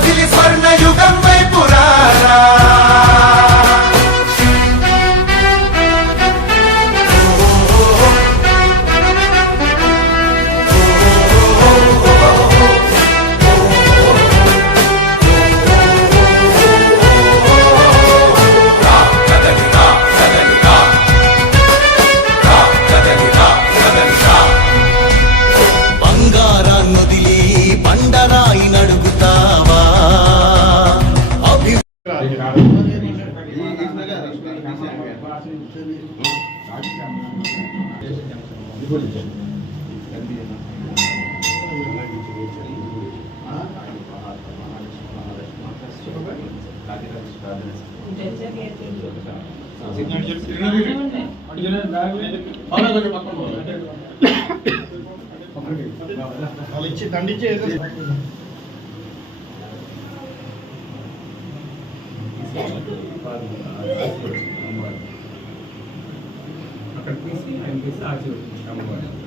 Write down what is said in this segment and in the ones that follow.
Мобилизация వాళ్ళు ఇచ్చి దండిచ్చి అక్కడ BC and this RGO. Number one.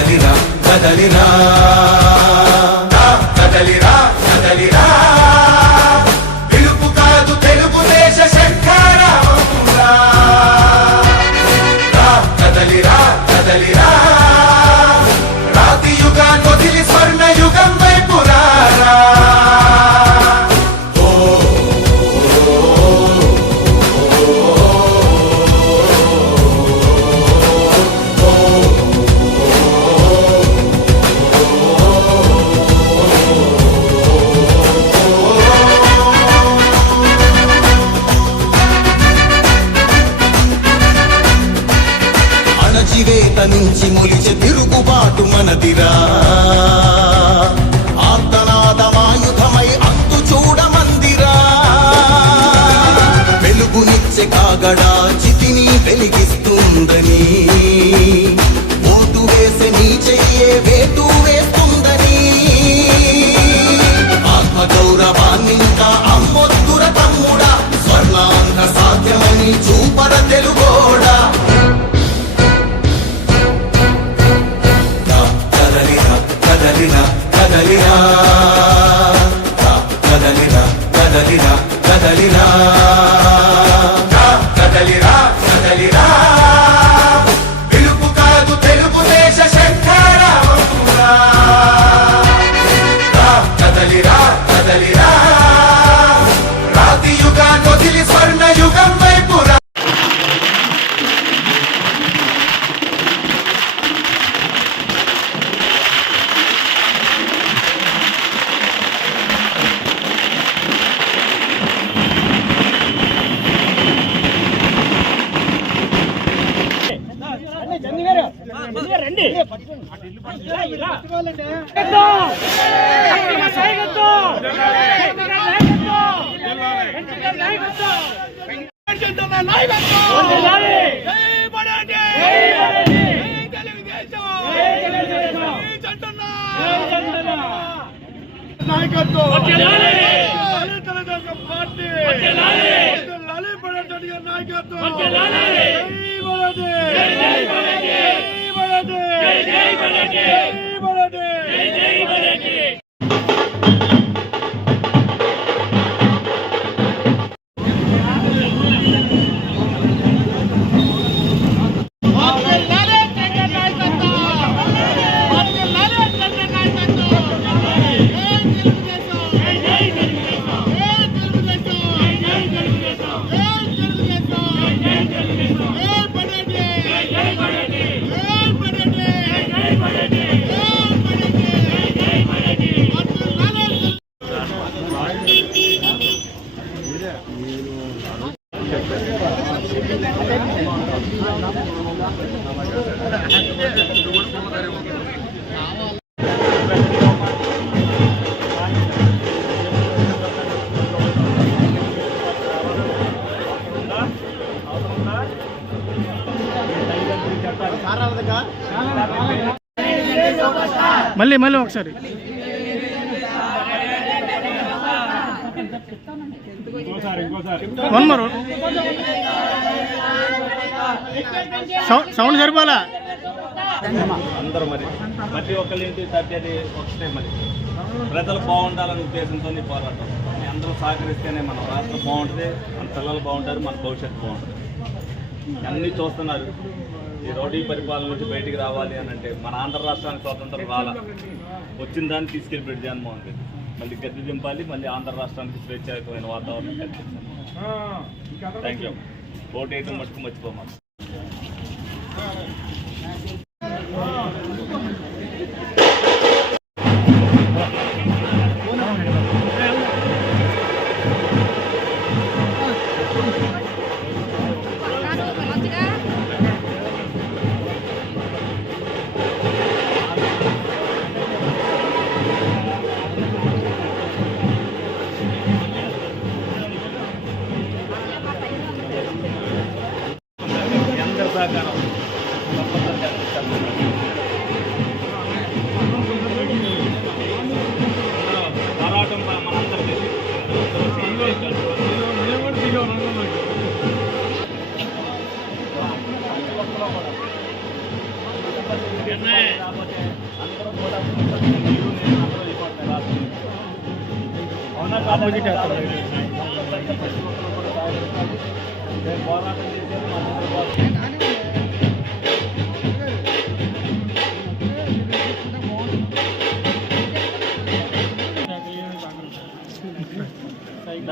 కదలిరా కదలిరా. చితిని వెలిగిస్తుందని. ఓటు వేసి నీ చెయ్యే వేటు వేస్తుందని. ఆత్మగౌరవాన్నింకా అమ్మొద్దుర తమ్ముడా స్వర్ణాంత సాధ్యమని చూపర తెలుగోడా. కదలిరా కదలిరా కదలిరా కదలిరా కదలిరా కదలిరా నాయకత్వం పార్టీ వర్ధిల్లాలి బడేటి రెడ్డి గారి నాయకత్వం జై బడేటి జై బడేటి జై బడేటి మళ్ళీ మళ్ళీ ఒకసారి. వన్ మోర్ సౌండ్ సరిపోలా? అందరూ మరి. ప్రతి ఒక్కరి ఇంటి తప్పేది ఒకటే మరి. ప్రజలు బాగుండాలనే ఉద్దేశంతో పోరాటం. అందరూ సహకరిస్తేనే మన రాష్ట్రం బాగుంటుంది మన పిల్లలు బాగుంటారు మన భవిష్యత్తు బాగుంటుంది. అన్నీ చూస్తున్నారు. ఈ రోడ్డు పరిపాలన నుంచి బయటికి రావాలి అని అంటే మన ఆంధ్ర రాష్ట్రానికి స్వాతంత్రం రాలా? వచ్చిన దాన్ని తీసుకెళ్ళి జగన్మోహన్ రెడ్డి. మళ్ళీ గద్దె దింపాలి మళ్ళీ ఆంధ్ర రాష్ట్రానికి స్వేచ్ఛాయుతమైన వాతావరణం కల్పించాలి థ్యాంక్ యూ ఓటు వేయడం మటుకు మర్చిపోమాలి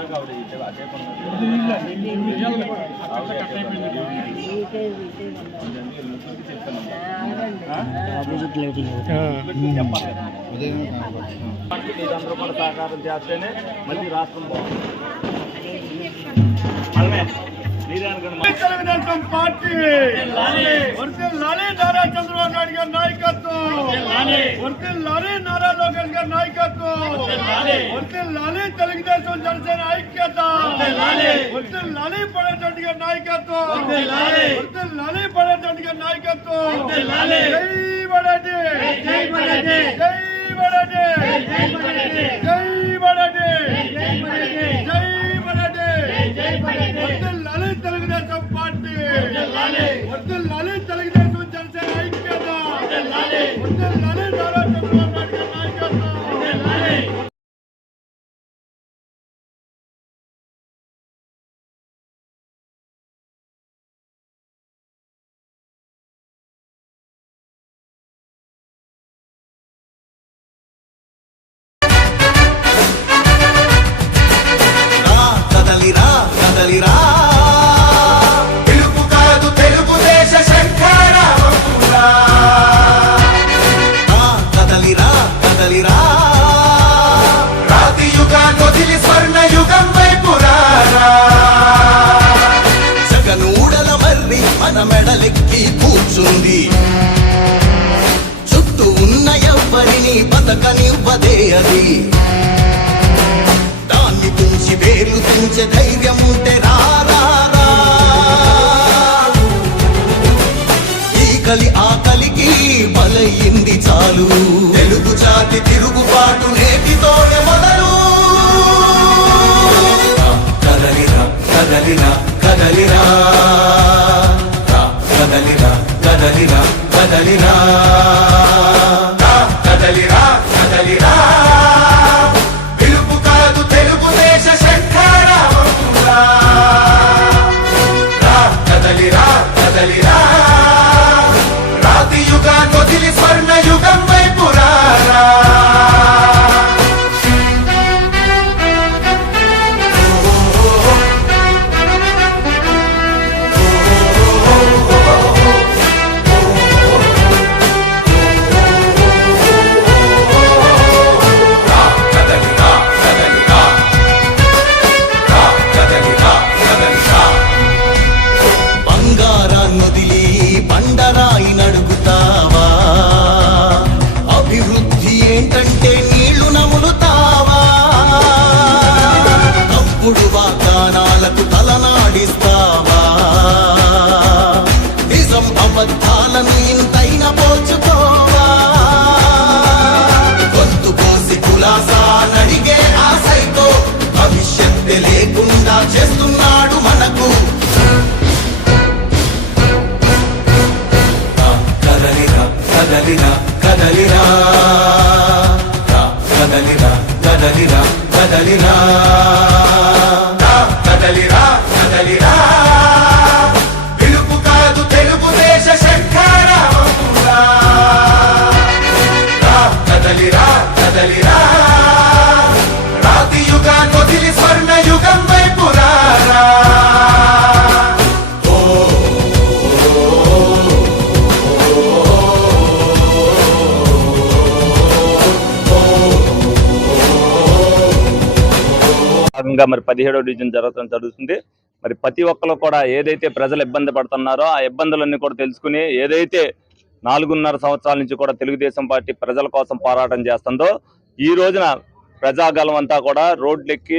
ఇందాక ఆవిడ ఇచ్చే- అదే పని. చెప్పాలి. మీరందరూ కూడా సహకారం చేస్తేనే మళ్ళీ రాష్ట్రం బాగుంటుంది మనమే మీరే అనుకోండి తెలుగుదేశం పార్టీ వర్ధిల్లాలి నారా చంద్రబాబు నాయుడు గారి నాయకత్వం వర్ధిల్లాలి నారా లోకేష్ గారి నాయకత్వం. వర్ధిల్లాలి తెలుగుదేశం జనసేన ఐక్యత. వర్ధిల్లాలి పడేటట్టు గారి నాయకత్వం. వర్ధిల్లాలి పడేటట్టు గారి నాయకత్వం. జై బడటి జై బడటి జై బడటి జై బడటి జై బడటి జై బడటి వర్ధిల్లాలి తెలుగుదేశం పార్టీ. వర్ధిల్లాలి తెలుగు తిరుగుబాటు నేటితోనే మొదలు. కదలిరా కదలిరా కదలిరా కదలిరా కదలిరా కదలిరా కదలిరా కదలిరా ఇంకా మరి పదిహేడో డివిజన్ జరగడం జరుగుతుంది. మరి ప్రతి ఒక్కరు కూడా ఏదైతే ప్రజలు ఇబ్బంది పడుతున్నారో ఆ ఇబ్బందులన్నీ కూడా తెలుసుకుని ఏదైతే నాలుగున్నర సంవత్సరాల నుంచి కూడా తెలుగుదేశం పార్టీ ప్రజల కోసం పోరాటం చేస్తుందో ఈ రోజున ప్రజాగలం అంతా కూడా రోడ్లెక్కి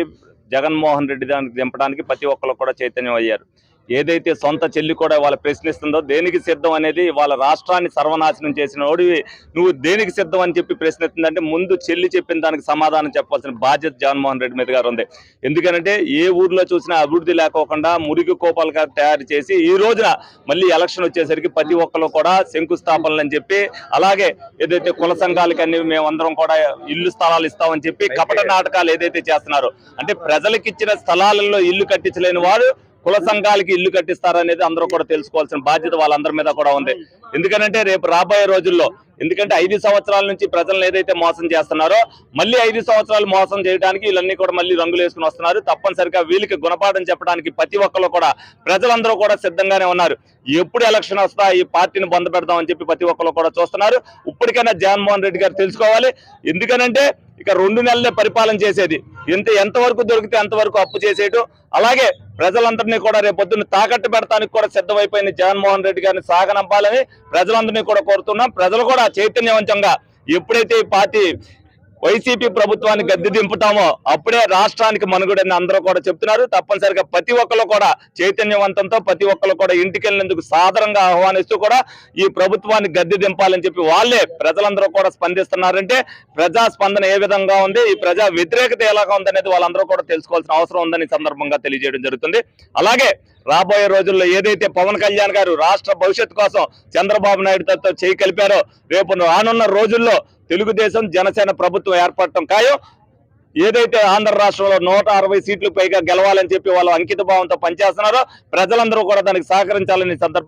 జగన్మోహన్ రెడ్డి దానికి దింపడానికి ప్రతి ఒక్కరు కూడా చైతన్యం అయ్యారు. ఏదైతే సొంత చెల్లి కూడా వాళ్ళ ప్రశ్నిస్తుందో దేనికి సిద్ధం అనేది వాళ్ళ రాష్ట్రాన్ని సర్వనాశనం చేసిన వాడివి నువ్వు దేనికి సిద్ధం అని చెప్పి ప్రశ్నిస్తుందంటే ముందు చెల్లి చెప్పిన దానికి సమాధానం చెప్పాల్సిన బాధ్యత జగన్మోహన్ రెడ్డి మీద గారు ఉంది ఎందుకంటే ఏ ఊర్లో చూసినా అభివృద్ధి లేకోకుండా మురికి కోపాలుగా తయారు చేసి ఈ రోజున మళ్ళీ ఎలక్షన్ వచ్చేసరికి ప్రతి ఒక్కరు కూడా శంకుస్థాపనలు అని చెప్పి అలాగే ఏదైతే కుల సంఘాలకి అన్ని మేమందరం కూడా ఇల్లు స్థలాలు ఇస్తామని చెప్పి కపట నాటకాలు ఏదైతే చేస్తున్నారో అంటే ప్రజలకు ఇచ్చిన స్థలాలలో ఇల్లు కట్టించలేని వారు కుల సంఘాలకి ఇల్లు కట్టిస్తారనేది అందరూ కూడా తెలుసుకోవాల్సిన బాధ్యత వాళ్ళందరి మీద కూడా ఉంది. ఎందుకంటే రేపు రాబోయే రోజుల్లో ఎందుకంటే ఐదు సంవత్సరాల నుంచి ప్రజలను ఏదైతే మోసం చేస్తున్నారో మళ్ళీ ఐదు సంవత్సరాలు మోసం చేయడానికి వీళ్ళన్నీ కూడా మళ్ళీ రంగులు వేసుకుని వస్తున్నారు. తప్పనిసరిగా వీళ్ళకి గుణపాఠం చెప్పడానికి ప్రతి ఒక్కరు కూడా ప్రజలందరూ కూడా సిద్ధంగానే ఉన్నారు. ఎప్పుడు ఎలక్షన్ వస్తా ఈ పార్టీని బంద పెడదామని చెప్పి ప్రతి ఒక్కరు కూడా చూస్తున్నారు. ఇప్పటికైనా జగన్మోహన్ రెడ్డి గారు తెలుసుకోవాలి. ఎందుకనంటే ఇక రెండు నెలలే పరిపాలన చేసేది. ఎంత ఎంతవరకు దొరికితే అంతవరకు అప్పు చేసేయటం. అలాగే ప్రజలందరినీ కూడా రేపొద్దున్న తాకట్టు పెడతానికి కూడా సిద్ధమైపోయిన జగన్మోహన్ రెడ్డి గారిని సాగనంపాలని ప్రజలందరినీ కూడా కోరుతున్నాం. ప్రజలు కూడా చైతన్యవంతంగా ఎప్పుడైతే ఈ పార్టీ వైసీపీ ప్రభుత్వాన్ని గద్దె దింపుతామో అప్పుడే రాష్ట్రానికి మనుగడని అందరూ కూడా చెప్తున్నారు. తప్పనిసరిగా ప్రతి ఒక్కరు కూడా చైతన్యవంతంతో ప్రతి ఒక్కరు కూడా ఇంటికి వెళ్ళినందుకు సాధారణంగా ఆహ్వానిస్తూ కూడా ఈ ప్రభుత్వాన్ని గద్దె దింపాలని చెప్పి వాళ్ళే ప్రజలందరూ కూడా స్పందిస్తున్నారంటే ప్రజా స్పందన ఏ విధంగా ఉంది ఈ ప్రజా వ్యతిరేకత ఎలాగా ఉందనేది వాళ్ళందరూ కూడా తెలుసుకోవాల్సిన అవసరం ఉందని సందర్భంగా తెలియజేయడం జరుగుతుంది. అలాగే రాబోయే రోజుల్లో ఏదైతే పవన్ కళ్యాణ్ గారు రాష్ట్ర భవిష్యత్తు కోసం చంద్రబాబు నాయుడుతో చేయి కలిపారో రేపు రానున్న రోజుల్లో తెలుగుదేశం జనసేన ప్రభుత్వం ఏర్పడటం ఖాయం. ఏదైతే ఆంధ్ర రాష్ట్రంలో నూట అరవై సీట్లు పైగా గెలవాలని చెప్పి వాళ్ళు అంకిత భావంతో పనిచేస్తున్నారో ప్రజలందరూ కూడా దానికి సహకరించాలని సందర్భం సందర్భంగా